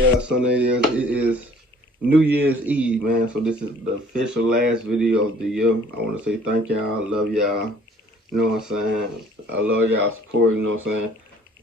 Sunday is. It is New Year's Eve, man. So this is the official last video of the year. I want to say thank y'all, love y'all. You know what I'm saying? I love y'all support. You know what I'm saying?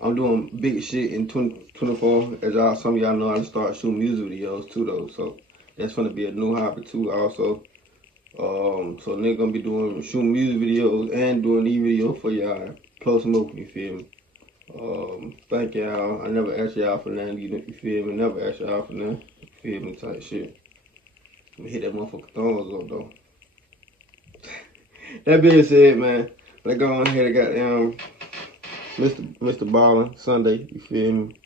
I'm doing big shit in 2024. As y'all, some of y'all know, I just started shooting music videos too, though. So that's gonna be a new hobby too, also. So they're gonna be shooting music videos and doing e-video for y'all. Close smoking, you feel me? Thank y'all. I never asked y'all for nothing, you feel me? Never asked y'all for nothing, you feel me? Type shit. I'm gonna hit that motherfucker thumbs up though. That being said, man, let's go on ahead and goddamn Mr. BALLEN Sunday, you feel me?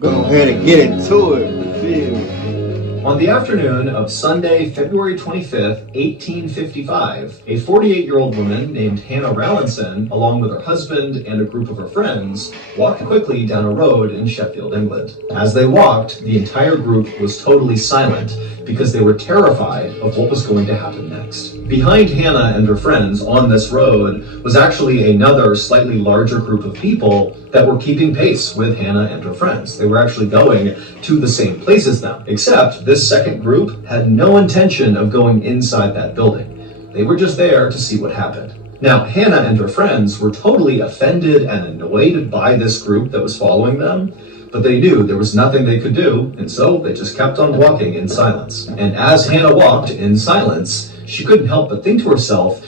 Go ahead and get into it, you feel me? On the afternoon of Sunday, February 25th, 1855, a 48-year-old woman named Hannah Rowlandson, along with her husband and a group of her friends, walked quickly down a road in Sheffield, England. As they walked, the entire group was totally silent because they were terrified of what was going to happen next. Behind Hannah and her friends on this road was actually another slightly larger group of people that were keeping pace with Hannah and her friends. They were actually going to the same place as them, except this second group had no intention of going inside that building. They were just there to see what happened. Now, Hannah and her friends were totally offended and annoyed by this group that was following them, but they knew there was nothing they could do, and so they just kept on walking in silence. And as Hannah walked in silence, she couldn't help but think to herself,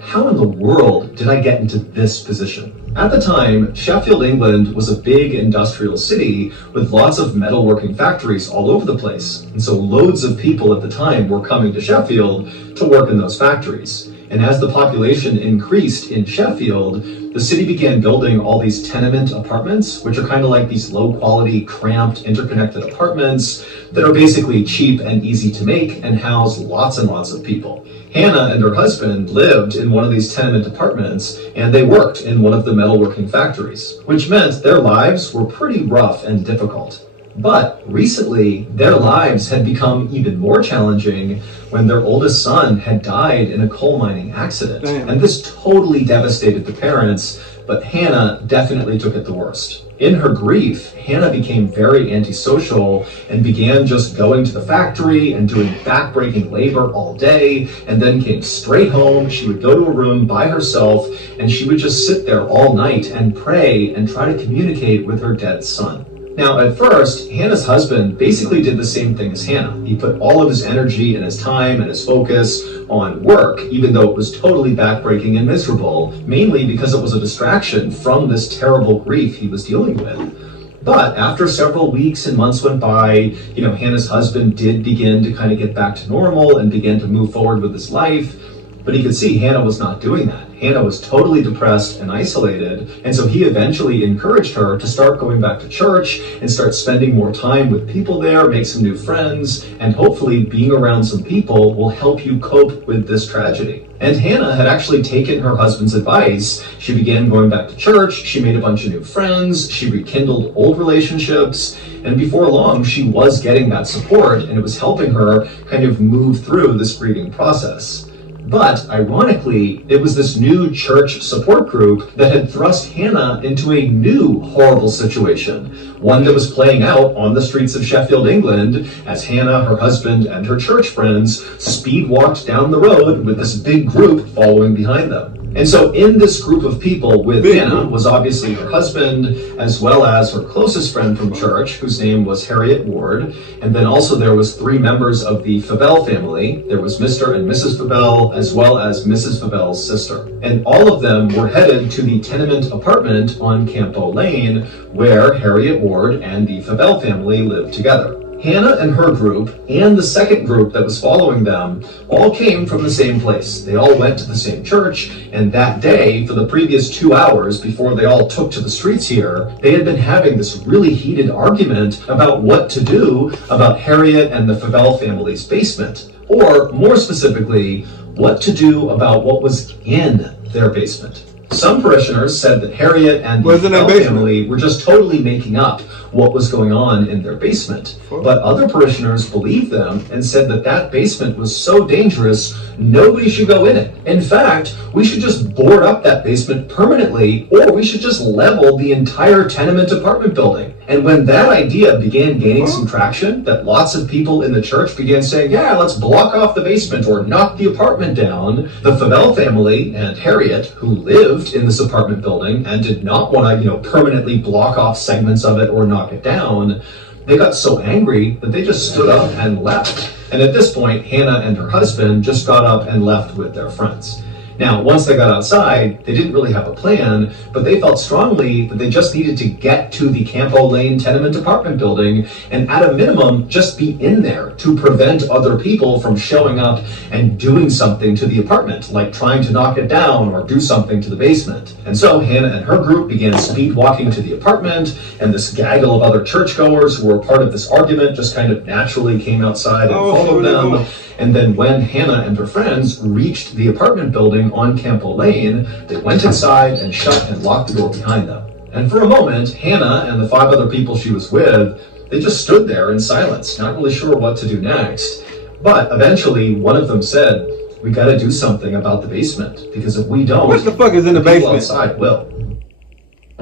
how in the world did I get into this position? At the time, Sheffield, England was a big industrial city with lots of metalworking factories all over the place. And so loads of people at the time were coming to Sheffield to work in those factories. And as the population increased in Sheffield, the city began building all these tenement apartments, which are kind of like these low-quality, cramped, interconnected apartments that are basically cheap and easy to make and house lots and lots of people. Hannah and her husband lived in one of these tenement apartments, and they worked in one of the metalworking factories, which meant their lives were pretty rough and difficult. But recently, their lives had become even more challenging when their oldest son had died in a coal mining accident. Damn. And this totally devastated the parents, but Hannah definitely took it the worst. In her grief, Hannah became very antisocial and began just going to the factory and doing backbreaking labor all day, and then came straight home. She would go to a room by herself, and she would just sit there all night and pray and try to communicate with her dead son. Now, at first, Hannah's husband basically did the same thing as Hannah. He put all of his energy and his time and his focus on work, even though it was totally backbreaking and miserable, mainly because it was a distraction from this terrible grief he was dealing with. But after several weeks and months went by, Hannah's husband did begin to kind of get back to normal and began to move forward with his life. But he could see Hannah was not doing that. Hannah was totally depressed and isolated, and so he eventually encouraged her to start going back to church and start spending more time with people there, make some new friends, and hopefully being around some people will help you cope with this tragedy. And Hannah had actually taken her husband's advice. She began going back to church, she made a bunch of new friends, she rekindled old relationships, and before long she was getting that support, and it was helping her kind of move through this grieving process. But ironically, it was this new church support group that had thrust Hannah into a new horrible situation, one that was playing out on the streets of Sheffield, England, as Hannah, her husband, and her church friends speed walked down the road with this big group following behind them. And so in this group of people with Hannah was obviously her husband, as well as her closest friend from church, whose name was Harriet Ward. And then also there was 3 members of the Fabell family. There was Mr. and Mrs. Fabell, as well as Mrs. Fabell's sister. And all of them were headed to the tenement apartment on Campo Lane, where Harriet Ward and the Fabell family lived together. Hannah and her group, and the second group that was following them, all came from the same place. They all went to the same church, and that day, for the previous 2 hours before they all took to the streets here, they had been having this really heated argument about what to do about Harriet and the Fabell family's basement. Or, more specifically, what to do about what was in their basement. Some parishioners said that Harriet and the Bell family were just totally making up what was going on in their basement. But other parishioners believed them and said that that basement was so dangerous, nobody should go in it. In fact, we should just board up that basement permanently, or we should just level the entire tenement apartment building. And when that idea began gaining some traction, that lots of people in the church began saying, yeah, let's block off the basement or knock the apartment down, the Fabel family and Harriet, who lived in this apartment building and did not want to, permanently block off segments of it or knock it down, they got so angry that they just stood up and left. And at this point, Hannah and her husband just got up and left with their friends. Now, once they got outside, they didn't really have a plan, but they felt strongly that they just needed to get to the Campo Lane tenement apartment building and at a minimum, just be in there to prevent other people from showing up and doing something to the apartment, like trying to knock it down or do something to the basement. And so Hannah and her group began speed walking to the apartment, and this gaggle of other churchgoers who were part of this argument just kind of naturally came outside and followed them. And then when Hannah and her friends reached the apartment building on Campo Lane, they went inside and shut and locked the door behind them. And for a moment, Hannah and the 5 other people she was with, they just stood there in silence, not really sure what to do next. But eventually, one of them said, we gotta do something about the basement, because if we don't, what the fuck is in the basement? Outside will.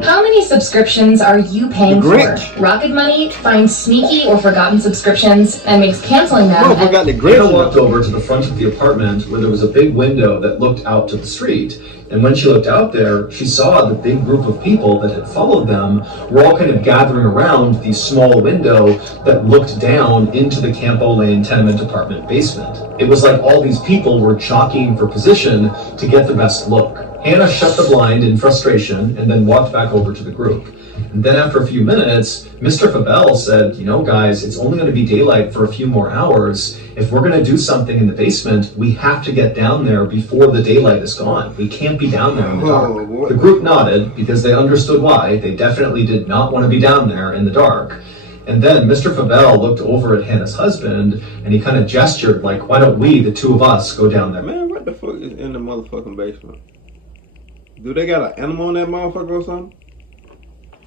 How many subscriptions are you paying for? Rocket Money finds sneaky or forgotten subscriptions and makes canceling them. Oh, I forgot the Hannah walked over to the front of the apartment where there was a big window that looked out to the street. And when she looked out there, she saw the big group of people that had followed them were all kind of gathering around the small window that looked down into the Campo Lane tenement apartment basement. It was like all these people were jockeying for position to get the best look. Hannah shut the blind in frustration and then walked back over to the group. And then after a few minutes, Mr. Fabel said, guys, it's only going to be daylight for a few more hours. If we're going to do something in the basement, we have to get down there before the daylight is gone. We can't be down there in the dark. The group nodded because they understood why. They definitely did not want to be down there in the dark. And then Mr. Fabel looked over at Hannah's husband and he kind of gestured like, why don't we, the 2 of us, go down there? Man, what the fuck is in the motherfucking basement? Do they got an animal in that motherfucker or something?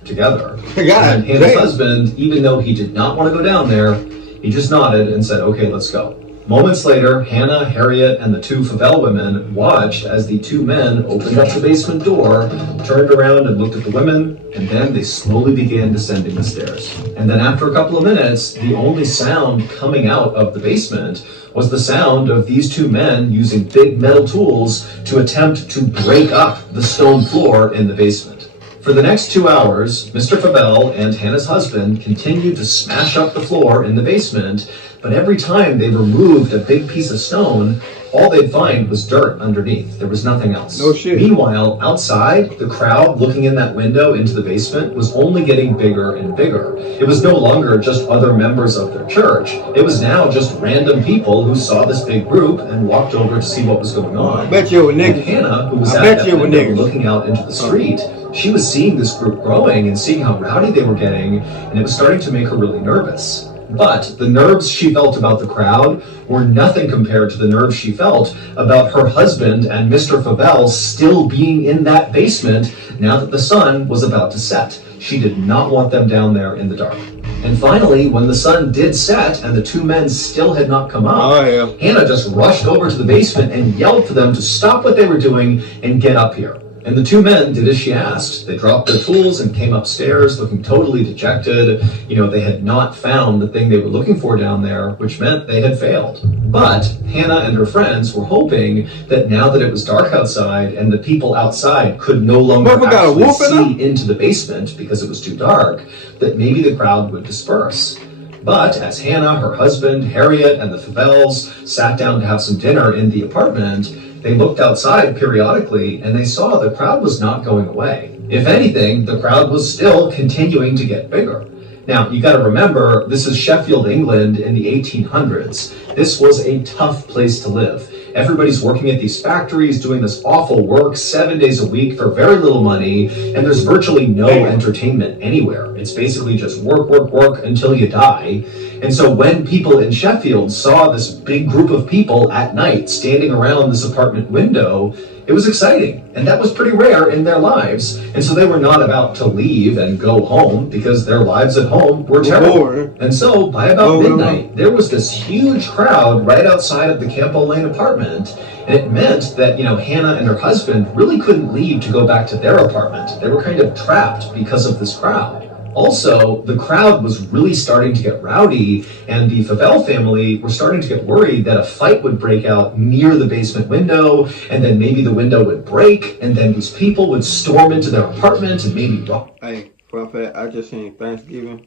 Together. And Hannah's husband, even though he did not want to go down there, he just nodded and said, okay, let's go. Moments later, Hannah, Harriet, and the 2 Fabel women watched as the 2 men opened up the basement door, turned around and looked at the women, and then they slowly began descending the stairs. And then after a couple of minutes, the only sound coming out of the basement was the sound of these 2 men using big metal tools to attempt to break up the stone floor in the basement. For the next 2 hours, Mr. Fabel and Hannah's husband continued to smash up the floor in the basement, but every time they removed a big piece of stone, all they'd find was dirt underneath. There was nothing else. No shit. Meanwhile, outside, the crowd looking in that window into the basement was only getting bigger and bigger. It was no longer just other members of their church. It was now just random people who saw this big group and walked over to see what was going on. I bet you were niggas. And Hannah, who was at that window looking out into the street, she was seeing this group growing and seeing how rowdy they were getting, and it was starting to make her really nervous. But the nerves she felt about the crowd were nothing compared to the nerves she felt about her husband and Mr. Fabel still being in that basement now that the sun was about to set. She did not want them down there in the dark. And finally, when the sun did set and the 2 men still had not come up, Hannah just rushed over to the basement and yelled for them to stop what they were doing and get up here. And the 2 men did as she asked. They dropped their tools and came upstairs looking totally dejected. They had not found the thing they were looking for down there, which meant they had failed. But Hannah and her friends were hoping that now that it was dark outside and the people outside could no longer actually see into the basement because it was too dark, that maybe the crowd would disperse. But as Hannah, her husband, Harriet, and the Fabels sat down to have some dinner in the apartment, they looked outside periodically and they saw the crowd was not going away. If anything, the crowd was still continuing to get bigger. Now, you got to remember, this is Sheffield, England in the 1800s. This was a tough place to live. Everybody's working at these factories, doing this awful work 7 days a week for very little money, and there's virtually no entertainment anywhere. It's basically just work, work, work until you die. And so when people in Sheffield saw this big group of people at night standing around this apartment window, It was exciting, and that was pretty rare in their lives, and so they were not about to leave and go home because their lives at home were terrible. And so, by about midnight, there was this huge crowd right outside of the Campbell Lane apartment, and it meant that, Hannah and her husband really couldn't leave to go back to their apartment. They were kind of trapped because of this crowd. Also, the crowd was really starting to get rowdy, and the Favell family were starting to get worried that a fight would break out near the basement window, and then maybe the window would break, and then these people would storm into their apartment and maybe rob. Hey, fun fact, I just seen Thanksgiving.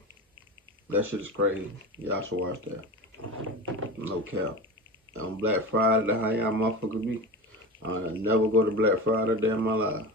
That shit is crazy. Y'all should watch that. No cap. On Black Friday, that's how y'all motherfuckers be. I never go to Black Friday day in my life.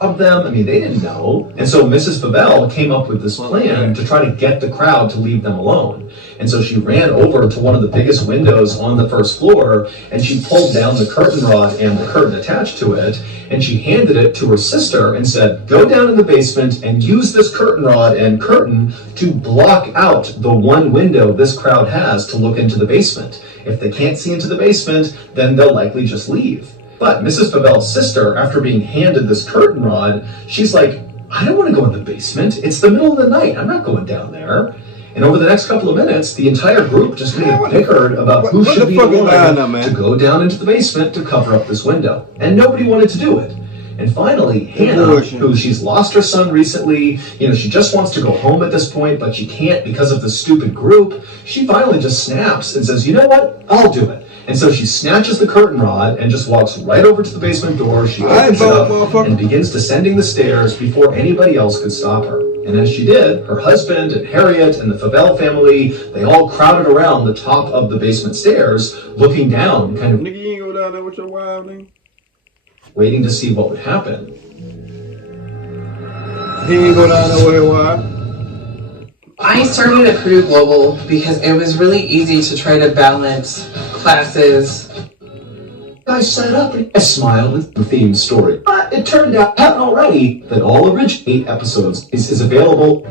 Of them, they didn't know. And so Mrs. Favell came up with this plan to try to get the crowd to leave them alone. And so she ran over to one of the biggest windows on the first floor, and she pulled down the curtain rod and the curtain attached to it, and she handed it to her sister and said, go down in the basement and use this curtain rod and curtain to block out the one window this crowd has to look into the basement. If they can't see into the basement, then they'll likely just leave. But Mrs. Favell's sister, after being handed this curtain rod, she's like, I don't want to go in the basement. It's the middle of the night. I'm not going down there. And over the next couple of minutes, the entire group just kind of bickered about who should be the one to go down into the basement to cover up this window. And nobody wanted to do it. And finally, Hannah, who she's lost her son recently, she just wants to go home at this point, but she can't because of the stupid group. She finally just snaps and says, you know what? I'll do it. And so she snatches the curtain rod and just walks right over to the basement door. She opens it up and begins descending the stairs before anybody else could stop her. And as she did, her husband and Harriet and the Favell family, they all crowded around the top of the basement stairs, looking down, kind of... Nigga, you ain't go down there with your wife, nigga? Waiting to see what would happen. He ain't go down there with his wife? I started at Purdue Global because it was really easy to try to balance classes. I sat up and smiled at the theme story. But it turned out already that all original 8 episodes is available.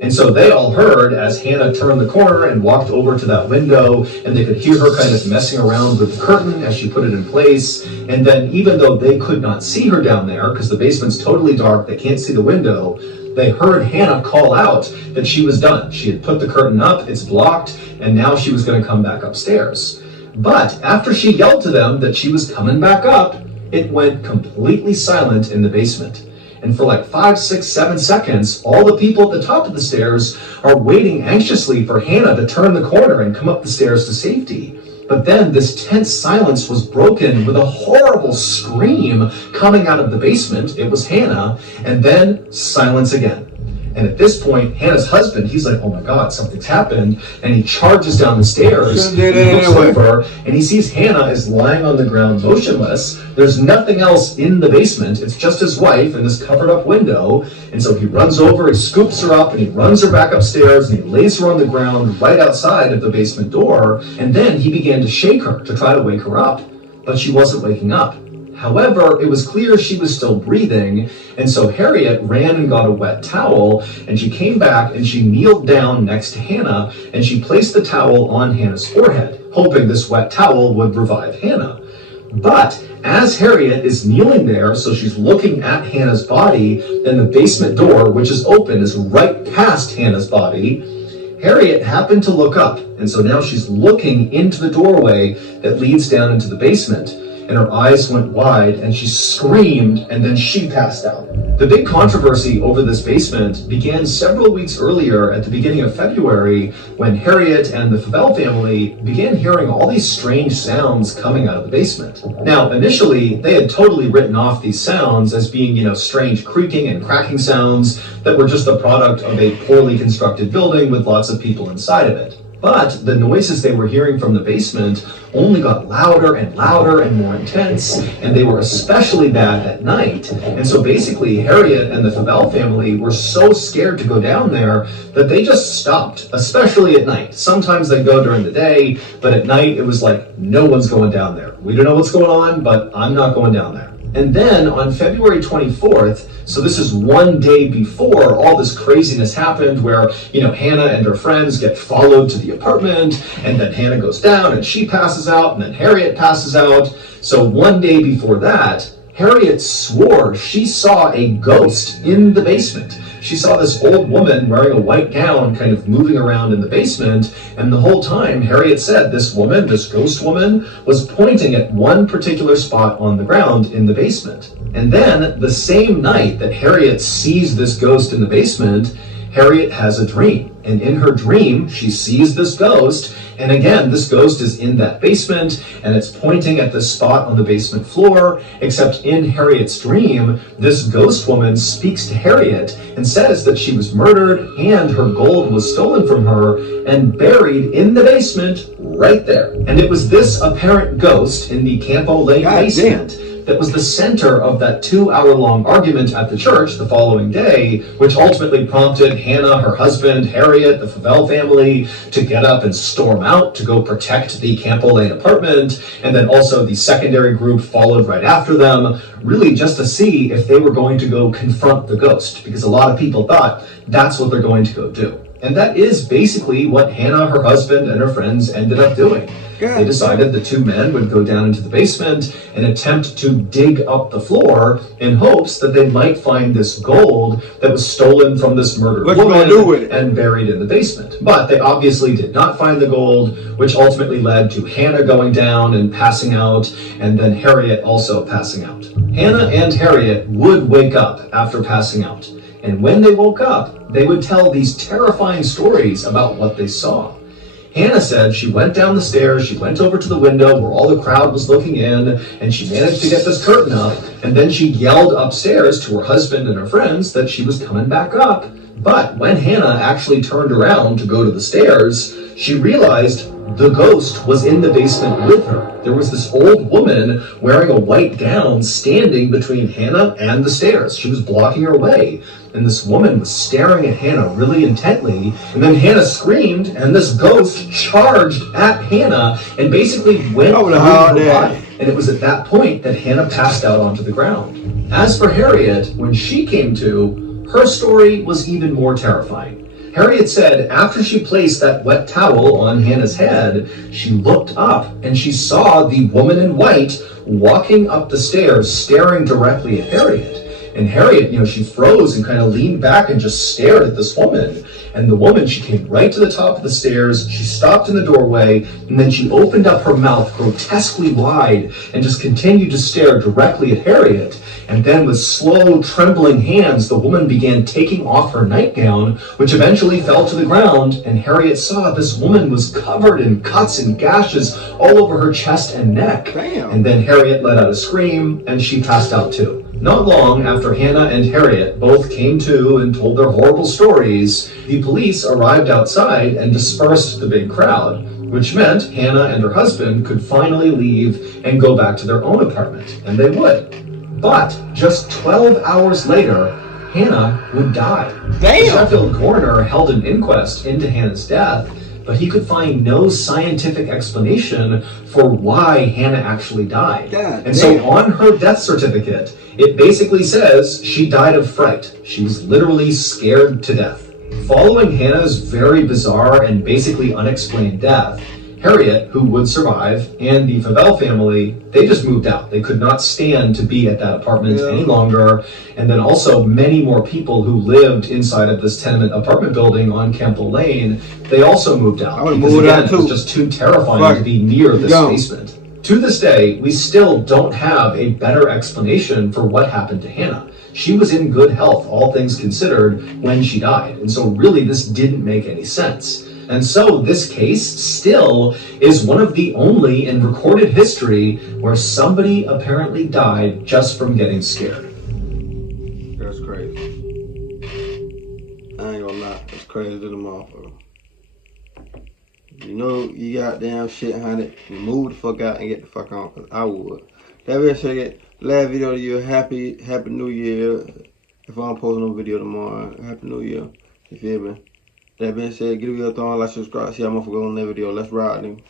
And so they all heard as Hannah turned the corner and walked over to that window, and they could hear her kind of messing around with the curtain as she put it in place. And then even though they could not see her down there, because the basement's totally dark, they can't see the window, they heard Hannah call out that she was done. She had put the curtain up, it's blocked, and now she was going to come back upstairs. But after she yelled to them that she was coming back up, it went completely silent in the basement. And for like 5, 6, 7 seconds, all the people at the top of the stairs are waiting anxiously for Hannah to turn the corner and come up the stairs to safety. But then this tense silence was broken with a horrible scream coming out of the basement. It was Hannah, and then silence again. And at this point, Hannah's husband, he's like, oh my God, something's happened. And he charges down the stairs, he looks over, and he sees Hannah is lying on the ground motionless. There's nothing else in the basement. It's just his wife in this covered up window. And so he runs over, he scoops her up, and he runs her back upstairs, and he lays her on the ground right outside of the basement door. And then he began to shake her to try to wake her up. But she wasn't waking up. However, it was clear she was still breathing, and so Harriet ran and got a wet towel, and she came back and she kneeled down next to Hannah, and she placed the towel on Hannah's forehead, hoping this wet towel would revive Hannah. But as Harriet is kneeling there, so she's looking at Hannah's body, then the basement door, which is open, is right past Hannah's body. Harriet happened to look up, and so now she's looking into the doorway that leads down into the basement. And her eyes went wide, and she screamed, and then she passed out. The big controversy over this basement began several weeks earlier at the beginning of February when Harriet and the Favell family began hearing all these strange sounds coming out of the basement. Now, initially, they had totally written off these sounds as being, strange creaking and cracking sounds that were just the product of a poorly constructed building with lots of people inside of it. But the noises they were hearing from the basement only got louder and louder and more intense, and they were especially bad at night. And so basically, Harriet and the Favell family were so scared to go down there that they just stopped, especially at night. Sometimes they'd go during the day, but at night it was like, no one's going down there. We don't know what's going on, but I'm not going down there. And then on February 24th, so this is one day before all this craziness happened where, Hannah and her friends get followed to the apartment, and then Hannah goes down and she passes out, and then Harriet passes out. So one day before that, Harriet swore she saw a ghost in the basement. She saw this old woman wearing a white gown kind of moving around in the basement, and the whole time Harriet said this woman, this ghost woman, was pointing at one particular spot on the ground in the basement. And then the same night that Harriet sees this ghost in the basement, Harriet has a dream. And in her dream, she sees this ghost. And again, this ghost is in that basement and it's pointing at the spot on the basement floor, except in Harriet's dream, this ghost woman speaks to Harriet and says that she was murdered and her gold was stolen from her and buried in the basement right there. And it was this apparent ghost in the Campo Lane basement that was the center of that 2-hour-long argument at the church the following day, which ultimately prompted Hannah, her husband, Harriet, the Favell family to get up and storm out to go protect the Campo Lane apartment, and then also the secondary group followed right after them, really just to see if they were going to go confront the ghost, because a lot of people thought that's what they're going to go do. And that is basically what Hannah, her husband, and her friends ended up doing. They decided the two men would go down into the basement and attempt to dig up the floor in hopes that they might find this gold that was stolen from this murdered woman and buried in the basement. But they obviously did not find the gold, which ultimately led to Hannah going down and passing out, and then Harriet also passing out. Hannah and Harriet would wake up after passing out. And when they woke up, they would tell these terrifying stories about what they saw. Hannah said she went down the stairs, she went over to the window where all the crowd was looking in, and she managed to get this curtain up, and then she yelled upstairs to her husband and her friends that she was coming back up. But when Hannah actually turned around to go to the stairs, she realized the ghost was in the basement with her. There was this old woman wearing a white gown standing between Hannah and the stairs. She was blocking her way. And this woman was staring at Hannah really intently. And then Hannah screamed, and this ghost charged at Hannah and basically went through her body. And it was at that point that Hannah passed out onto the ground. As for Harriet, when she came to, her story was even more terrifying. Harriet said after she placed that wet towel on Hannah's head, she looked up and she saw the woman in white walking up the stairs, staring directly at Harriet. And Harriet, she froze and kind of leaned back and just stared at this woman. And the woman, she came right to the top of the stairs, she stopped in the doorway, and then she opened up her mouth grotesquely wide and just continued to stare directly at Harriet. And then with slow, trembling hands, the woman began taking off her nightgown, which eventually fell to the ground, and Harriet saw this woman was covered in cuts and gashes all over her chest and neck. Damn. And then Harriet let out a scream, and she passed out too. Not long after Hannah and Harriet both came to and told their horrible stories, the police arrived outside and dispersed the big crowd, which meant Hannah and her husband could finally leave and go back to their own apartment, and they would. But just 12 hours later, Hannah would die. Damn. The Sheffield coroner held an inquest into Hannah's death, but he could find no scientific explanation for why Hannah actually died. So on her death certificate, it basically says she died of fright. She was literally scared to death. Following Hannah's very bizarre and basically unexplained death, Harriet, who would survive, and the Favell family, they just moved out. They could not stand to be at that apartment any longer. And then also many more people who lived inside of this tenement apartment building on Campo Lane, they also moved out. Because again, it was just too terrifying to be near this basement. To this day, we still don't have a better explanation for what happened to Hannah. She was in good health, all things considered, when she died. And so really this didn't make any sense. And so this case still is one of the only in recorded history where somebody apparently died just from getting scared. That's crazy. I ain't gonna lie, it's crazy to the motherfucker. You know you got damn shit, honey. Move the fuck out and get the fuck on, cause I would. That being said, last video of the year, happy New Year. If I'm posting no video tomorrow, happy New Year. You feel me? That being said, give me a thumbs, like, subscribe, see how motherfuckers on that video. Let's ride, nigga.